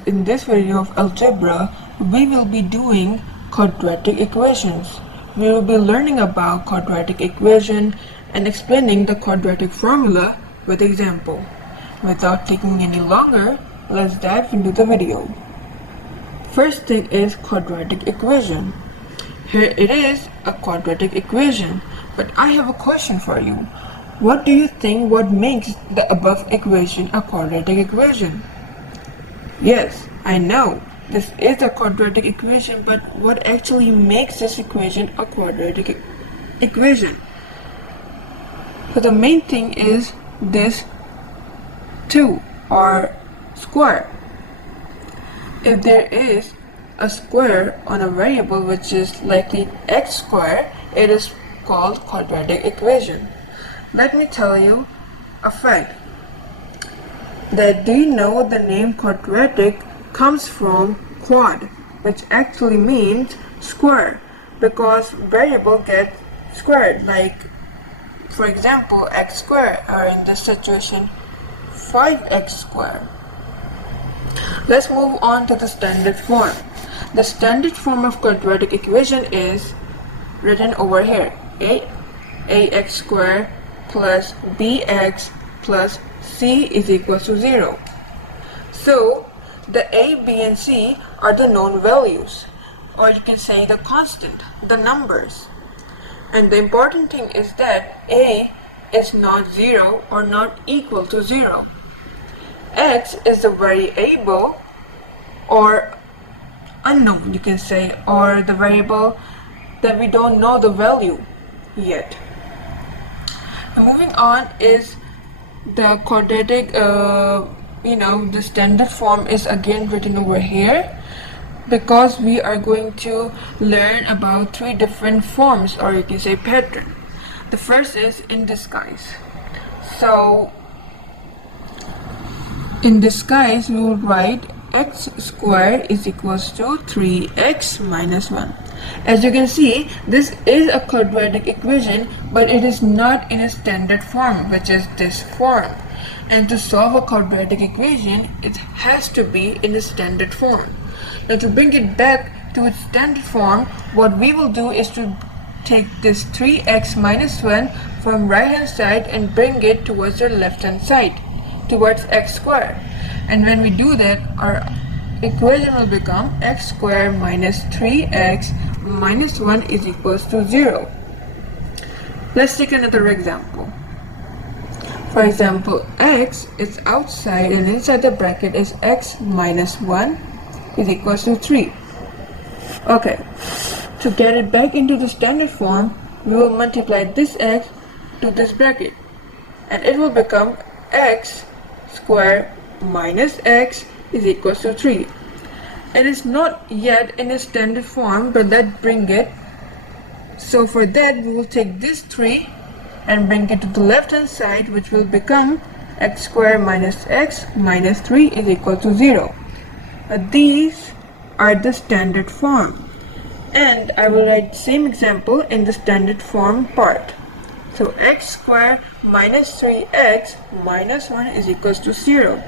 guys, in this video of algebra, we will be doing quadratic equations. We will be learning about quadratic equation and explaining the quadratic formula with example. Without taking any longer, let's dive into the video. First thing is quadratic equation. Here it is, a quadratic equation. But I have a question for you. What do you think what makes the above equation a quadratic equation? Yes, I know this is a quadratic equation, but what actually makes this equation a quadratic equation? So the main thing is this 2 or square. If there is a square on a variable which is likely x square, it is called quadratic equation. Let me tell you a fact that do you know the name quadratic comes from quad, which actually means square, because variable gets squared, like for example x squared, or in this situation 5x squared. Let's move on to the standard form. The standard form of quadratic equation is written over here: ax squared plus bx plus c is equal to 0. So the a, b and c are the known values, or you can say the constant, the numbers. And the important thing is that a is not 0 or not equal to 0. X is the variable or unknown, you can say, or the variable that we don't know the value yet. And moving on is the quadratic, the standard form is again written over here, because we are going to learn about 3 different forms, or you can say pattern. The first is in disguise. So in disguise we will write x squared is equals to 3x minus 1. As you can see, this is a quadratic equation, but it is not in a standard form, which is this form. And to solve a quadratic equation, it has to be in a standard form. Now to bring it back to its standard form, what we will do is to take this 3x minus 1 from right hand side and bring it towards the left hand side, towards x squared. And when we do that, our equation will become x squared minus 3x minus 1 is equals to 0. Let's take another example. For example, x is outside and inside the bracket is x minus 1 is equals to 3. Okay, to get it back into the standard form, we will multiply this x to this bracket, and it will become x squared minus x is equals to 3. It is not yet in a standard form, but let's bring it. So for that, we will take this 3 and bring it to the left hand side, which will become x squared minus x minus 3 is equal to 0. These are the standard form, and I will write same example in the standard form part. So x squared minus 3x minus 1 is equals to 0.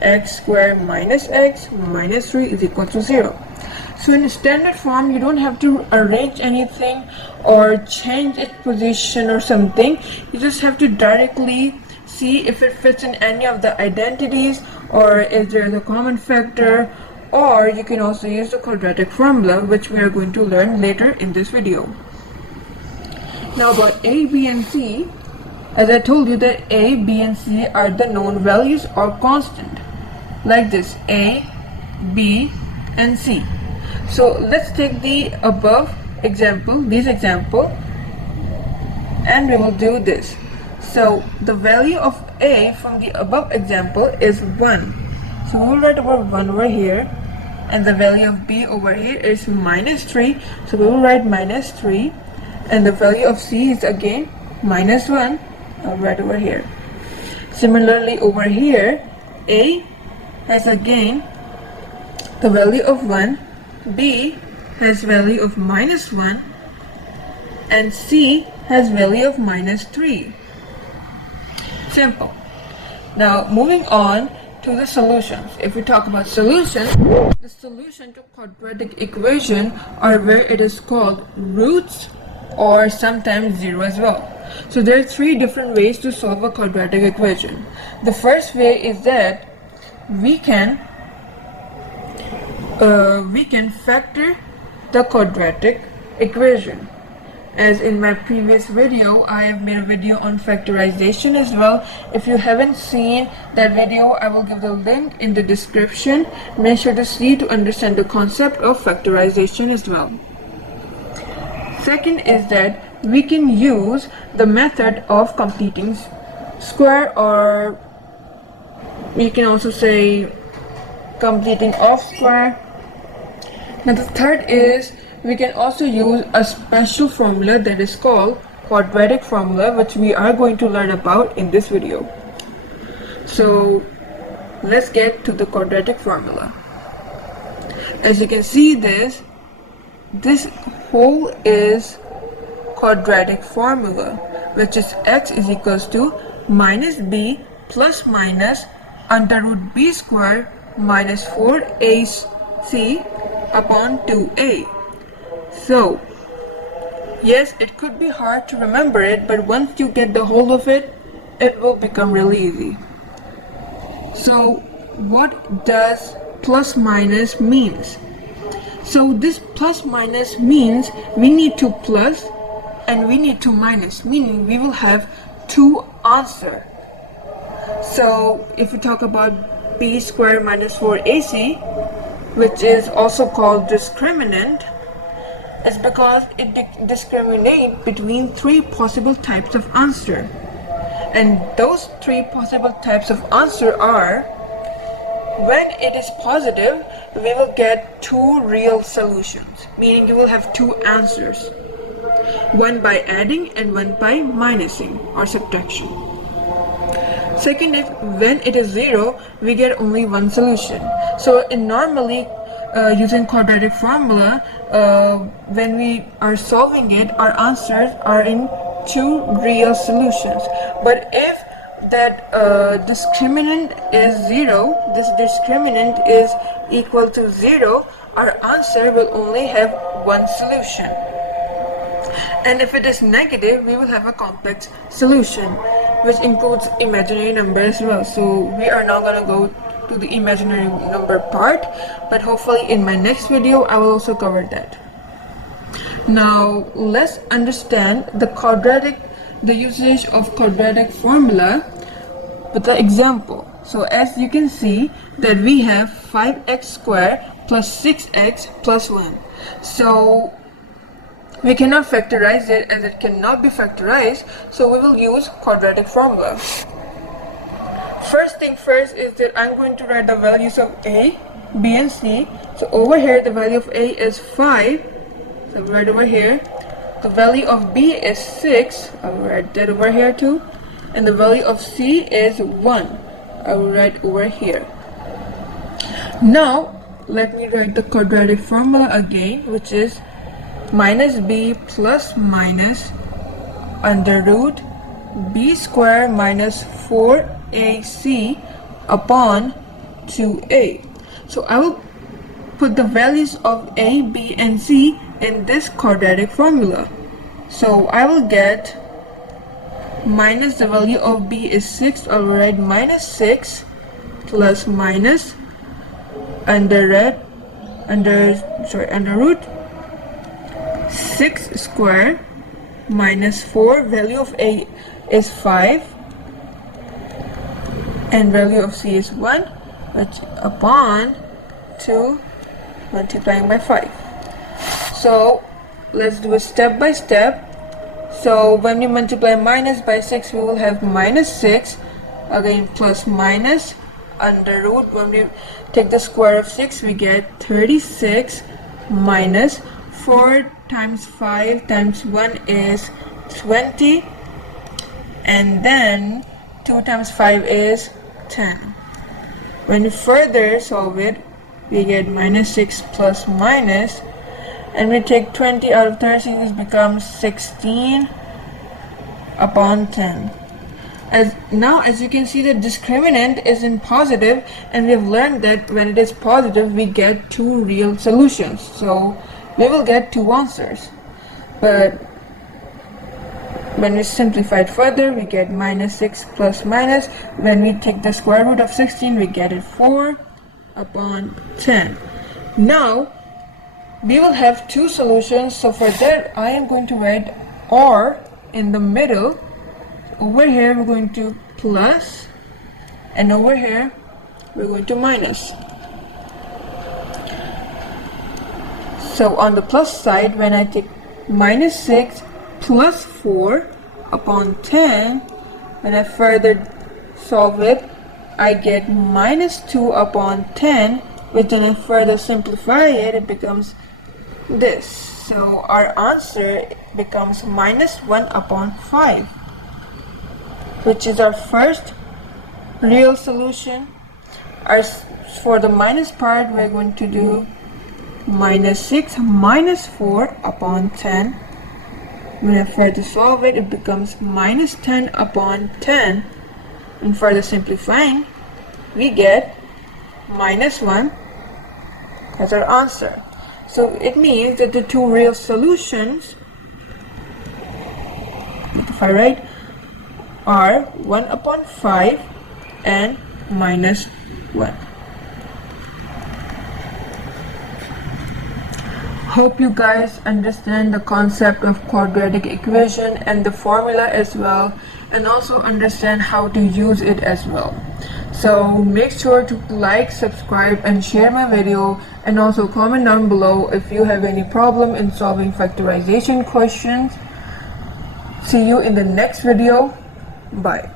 X squared minus x minus 3 is equal to 0. So in standard form, you don't have to arrange anything or change its position or something. You just have to directly see if it fits in any of the identities, or if there is a common factor, or you can also use the quadratic formula, which we are going to learn later in this video. Now about a, b and c, as I told you that a, b and c are the known values or constant, like this: a, b and c. So let's take the above example, and we will do this. So the value of a from the above example is 1. So we will write our 1 over here, and the value of b over here is minus 3. So we will write minus 3, and the value of c is again minus 1. I'll write over here. Similarly over here, a has again the value of 1, b has value of minus 1, and c has value of minus 3. Simple. Now moving on, to the solutions. If we talk about solution, the solution to quadratic equation are where it is called roots or sometimes zero as well. So there are three different ways to solve a quadratic equation. The first way is that we can factor the quadratic equation. As in my previous video, I have made a video on factorization as well. If you haven't seen that video, I will give the link in the description. Make sure to see to understand the concept of factorization as well. Second is that we can use the method of completing square, or we can also say completing of square. Now the third is we can also use a special formula that is called quadratic formula, which we are going to learn about in this video. So let's get to the quadratic formula. As you can see, this whole is quadratic formula, which is x is equals to minus b plus minus under root b square minus 4ac upon 2a. So yes, it could be hard to remember it, but once you get the hold of it, it will become really easy. So what does plus minus means? So this plus minus means we need to plus and we need to minus, meaning we will have two answers. So if we talk about b squared minus 4ac, which is also called discriminant, is because it discriminates between three possible types of answer. And those three possible types of answer are, when it is positive, we will get two real solutions, meaning you will have two answers, one by adding and one by minusing or subtraction. Second is, when it is zero, we get only one solution. So normally using quadratic formula, when we are solving it, our answers are in two real solutions. But if that discriminant is zero, this discriminant is equal to zero, our answer will only have one solution. And if it is negative, we will have a complex solution, which includes imaginary number as well. So we are not going to go to the imaginary number part, but hopefully in my next video I will also cover that. Now let's understand the usage of quadratic formula with the example. So as you can see that we have 5x squared plus 6x plus 1. So we cannot factorize it, as it cannot be factorized, so we will use quadratic formula. First thing first is that I'm going to write the values of a, b and c. So over here the value of a is 5, so right over here. The value of b is 6, I will write that over here too. And the value of c is 1, I will write over here. Now let me write the quadratic formula again, which is minus b plus minus under root b square minus 4ac upon 2a. So I will put the values of a, b and c in this quadratic formula. So I will get minus the value of b is 6, I will write minus 6 plus minus under root 6 square minus 4, value of a is 5 and value of c is 1, which upon 2 multiplying by 5. So let's do it step by step. So when we multiply minus by 6, we will have minus 6, again plus minus under root, when we take the square of 6 we get 36 minus 4 times 5 times 1 is 20, and then 2 times 5 is 10. When we further solve it, we get minus 6 plus minus, and we take 20 out of 36, it becomes 16 upon 10. As you can see, the discriminant is in positive, and we have learned that when it is positive we get two real solutions, so we will get two answers. But when we simplify it further, we get minus 6 plus minus. When we take the square root of 16, we get it 4 upon 10. Now we will have two solutions, so for that I am going to write R in the middle. Over here we're going to plus, and over here we're going to minus. So on the plus side, when I take minus 6 plus 4 upon 10, when I further solve it, I get minus 2 upon 10, which then I further simplify it, it becomes this. So our answer becomes minus 1 upon 5, which is our first real solution. For the minus part, we're going to do minus 6 minus 4 upon 10. When I further solve it, it becomes minus 10 upon 10. And further simplifying, we get minus 1 as our answer. So it means that the two real solutions, if I write, are 1 upon 5 and minus 1. Hope you guys understand the concept of quadratic equation and the formula as well, and also understand how to use it as well. So make sure to like, subscribe and share my video, and also comment down below if you have any problem in solving factorization questions. See you in the next video. Bye.